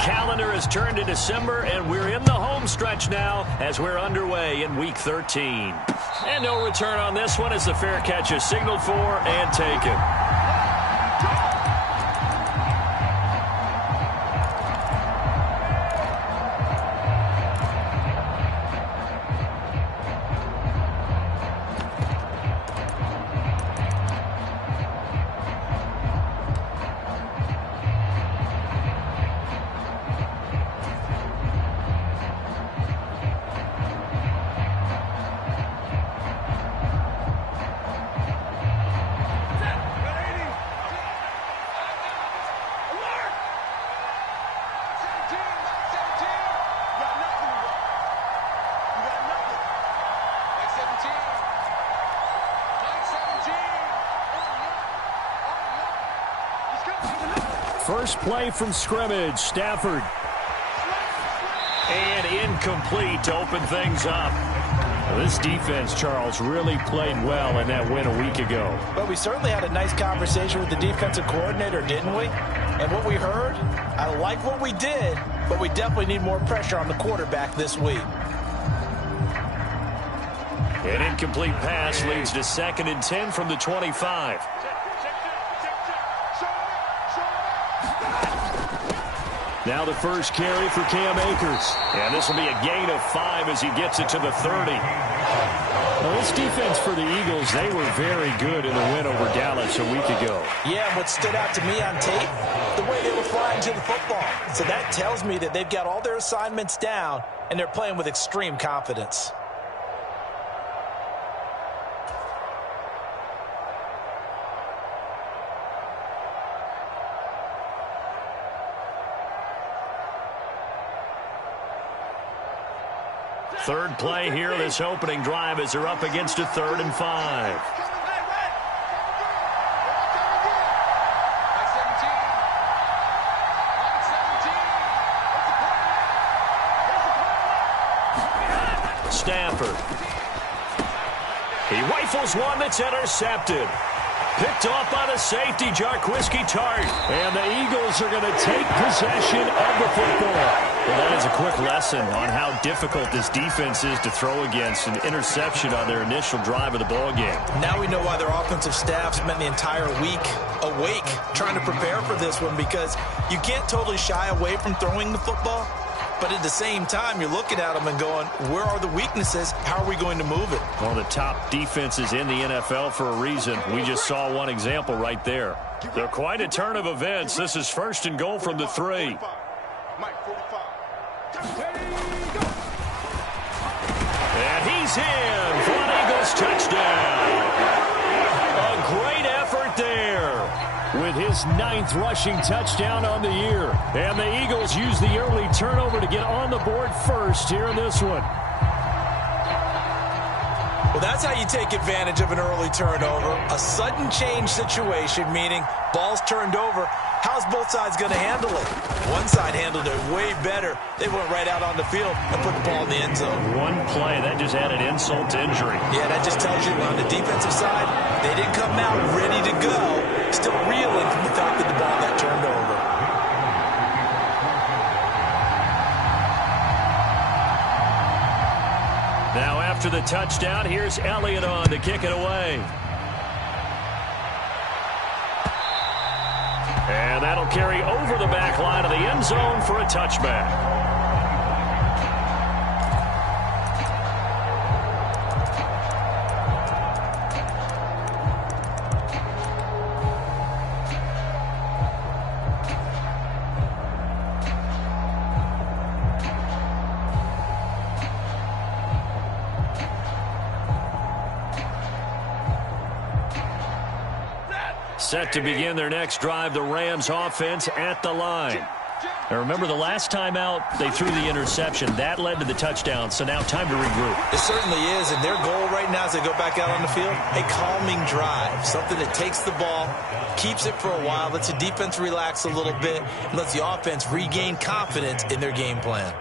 calendar has turned to December, and we're in the home stretch now as we're underway in Week 13. And no return on this one as the fair catch is signaled for and taken. First play from scrimmage, Stafford. And incomplete to open things up. Well, this defense, Charles, really played well in that win a week ago. But we certainly had a nice conversation with the defensive coordinator, didn't we? And what we heard, I like what we did, but we definitely need more pressure on the quarterback this week. An incomplete pass leads to 2nd and 10 from the 25. Now the first carry for Cam Akers. And this will be a gain of 5 as he gets it to the 30. Well, this defense for the Eagles, they were very good in the win over Dallas a week ago. Yeah, and what stood out to me on tape, the way they were flying to the football. So that tells me that they've got all their assignments down, and they're playing with extreme confidence. Third play here, this opening drive as they're up against a 3rd and 5. Stafford. He rifles one that's intercepted. Picked off by the safety, Jarquiski Tart. And the Eagles are going to take possession of the football. Well, that is a quick lesson on how difficult this defense is to throw against. An interception on their initial drive of the ball game. Now we know why their offensive staff spent the entire week awake trying to prepare for this one, because you can't totally shy away from throwing the football. But at the same time, you're looking at them and going, where are the weaknesses? How are we going to move it? One of the top defenses in the NFL for a reason. We just saw one example right there. They're quite a turn of events. This is 1st and goal from the 3. And he's in for an Eagles touchdown. A great effort there with his 9th rushing touchdown on the year. And the Eagles use the early turnover to get on the board first here in this one. Well, that's how you take advantage of an early turnover. A sudden change situation, meaning ball's turned over. How's both sides going to handle it? One side handled it way better. They went right out on the field and put the ball in the end zone. One play, that just added insult to injury. Yeah, that just tells you on the defensive side, they didn't come out ready to go. Still reeling from the fact that the ball got turned over. Now after the touchdown, here's Elliott on to kick it away. And that'll carry over the back line of the end zone for a touchback. Set to begin their next drive, the Rams offense at the line. Now remember, the last time out, they threw the interception. That led to the touchdown, so now time to regroup. It certainly is, and their goal right now as they go back out on the field, a calming drive, something that takes the ball, keeps it for a while, lets the defense relax a little bit, and lets the offense regain confidence in their game plan.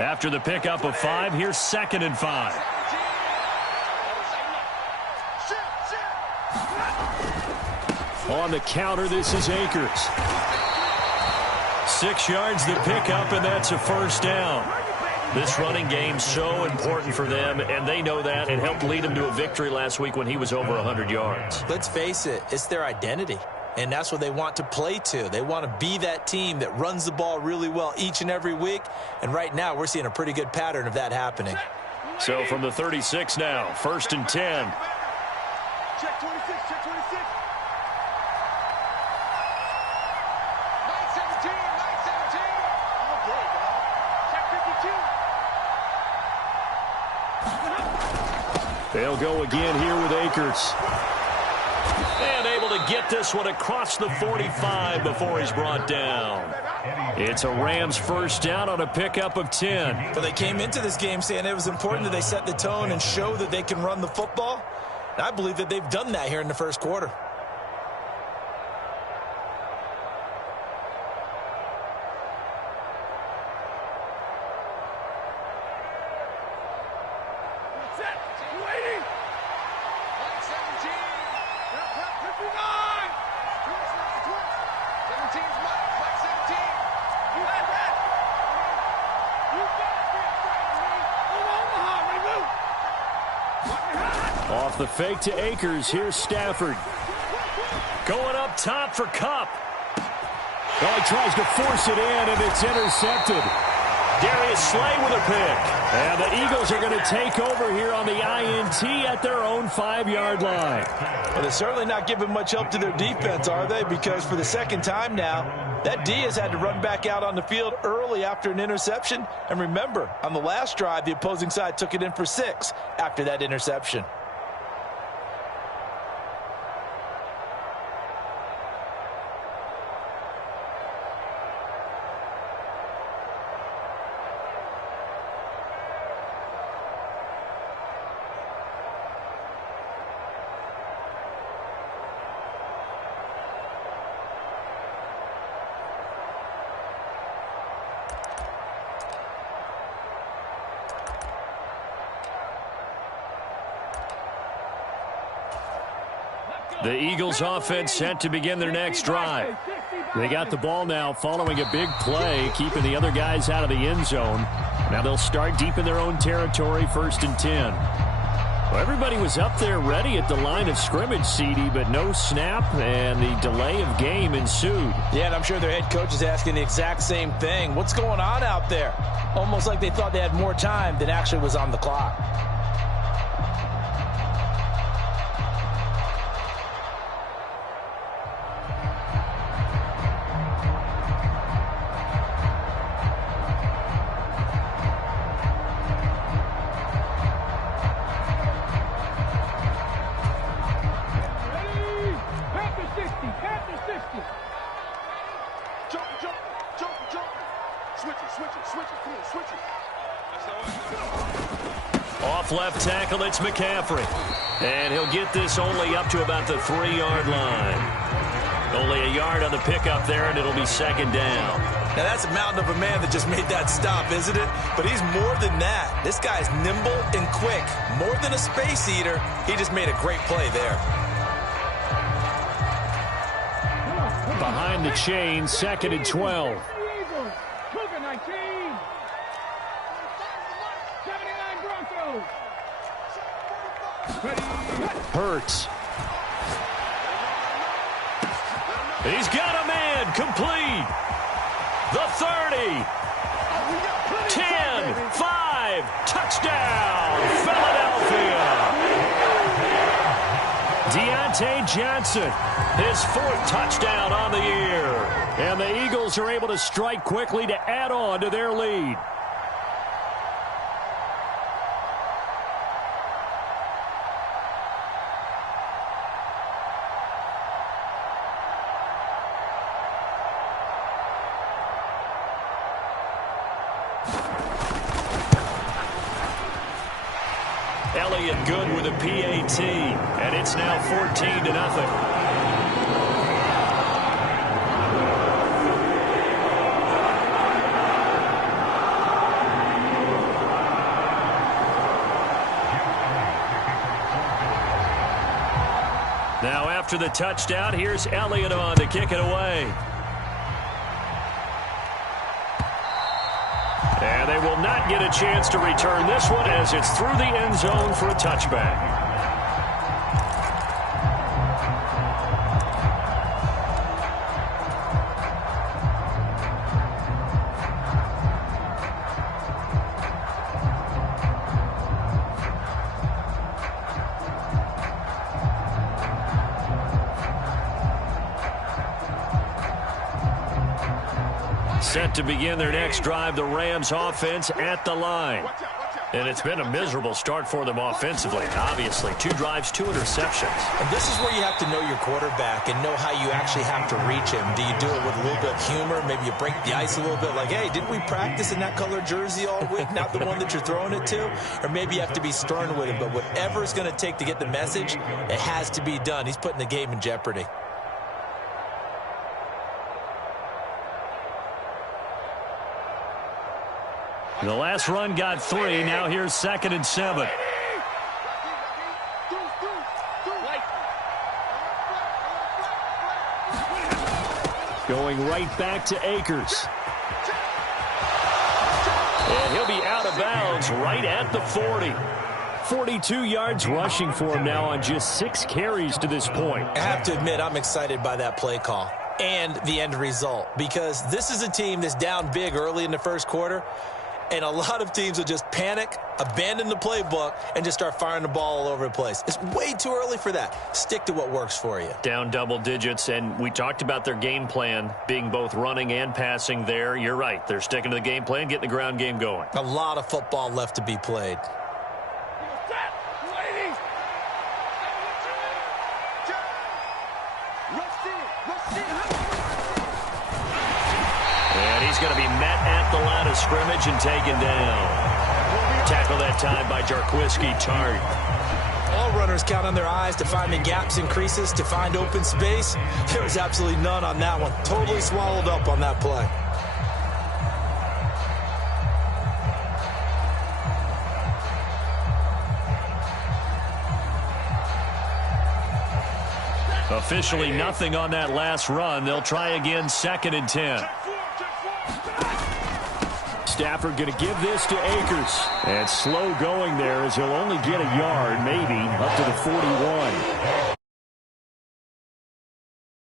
After the pickup of 5, here's 2nd and 5. On the counter, this is Akers. 6 yards to pick up, and that's a first down. This running game so important for them, and they know that. It helped lead them to a victory last week when he was over 100 yards. Let's face it, it's their identity, and that's what they want to play to. They want to be that team that runs the ball really well each and every week, and right now we're seeing a pretty good pattern of that happening. So from the 36 now, 1st and 10. Check 26, check 26. 917, 917. All day, dog. Check 52. They'll go again here with Akers. And able to get this one across the 45 before he's brought down. It's a Rams first down on a pickup of 10. But they came into this game saying it was important that they set the tone and show that they can run the football. And I believe that they've done that here in the first quarter. Set. 280. 917. 59. 17's Mike. Mike 17. You had that. You better be afraid of me. Omaha, reboot. Off the fake to Akers. Here's Stafford. Going up top for Kupp. Well, he tries to force it in, and it's intercepted. Darius Slay with a pick. And the Eagles are going to take over here on the INT at their own 5-yard line. Well, they're certainly not giving much help to their defense, are they? Because for the second time now, that D has had to run back out on the field early after an interception. And remember, on the last drive, the opposing side took it in for 6 after that interception. The Eagles offense set to begin their next drive. They got the ball now following a big play, keeping the other guys out of the end zone. Now they'll start deep in their own territory, 1st and 10. Well, everybody was up there ready at the line of scrimmage, CD, but no snap, and the delay of game ensued. Yeah, and I'm sure their head coach is asking the exact same thing. What's going on out there? Almost like they thought they had more time than actually was on the clock. Off left tackle, it's McCaffrey. And he'll get this only up to about the 3-yard line. Only a yard on the pickup there, and it'll be 2nd down. Now, that's a mountain of a man that just made that stop, isn't it? But he's more than that. This guy's nimble and quick. More than a space eater, he just made a great play there. Behind the chain, 2nd and 12. Hurts. He's got a man complete. The 30. 10, 5, touchdown, Philadelphia. Deontay Johnson, his 4th touchdown on the year. And the Eagles are able to strike quickly to add on to their lead. Elliott good with a PAT, and it's now 14-0. Now After the touchdown, here's Elliott on to kick it away. And they will not get a chance to return this one as it's through the end zone for a touchback. Set to begin their next drive, the Rams offense at the line. And it's been a miserable start for them offensively. Obviously, 2 drives, 2 interceptions. And this is where you have to know your quarterback and know how you actually have to reach him. Do you do it with a little bit of humor? Maybe you break the ice a little bit like, hey, didn't we practice in that color jersey all week? Not the one that you're throwing it to? Or maybe you have to be stern with him. But whatever it's going to take to get the message, it has to be done. He's putting the game in jeopardy. The last run got 3. Now here's 2nd and 7. Going right back to Akers. And he'll be out of bounds right at the 40. 42 yards rushing for him now on just 6 carries to this point. I have to admit, I'm excited by that play call and the end result, because this is a team that's down big early in the first quarter. And a lot of teams will just panic, abandon the playbook, and just start firing the ball all over the place. It's way too early for that. Stick to what works for you. Down double digits, and we talked about their game plan being both running and passing there. You're right. They're sticking to the game plan, getting the ground game going. A lot of football left to be played. He's going to be met at the line of scrimmage and taken down. Tackle that time by Jarquiski Tartt. All runners count on their eyes to find the gaps and creases, to find open space. There was absolutely none on that one. Totally swallowed up on that play. Officially nothing on that last run. They'll try again, 2nd and 10. Stafford going to give this to Akers. And slow going there as he'll only get a yard, maybe, up to the 41.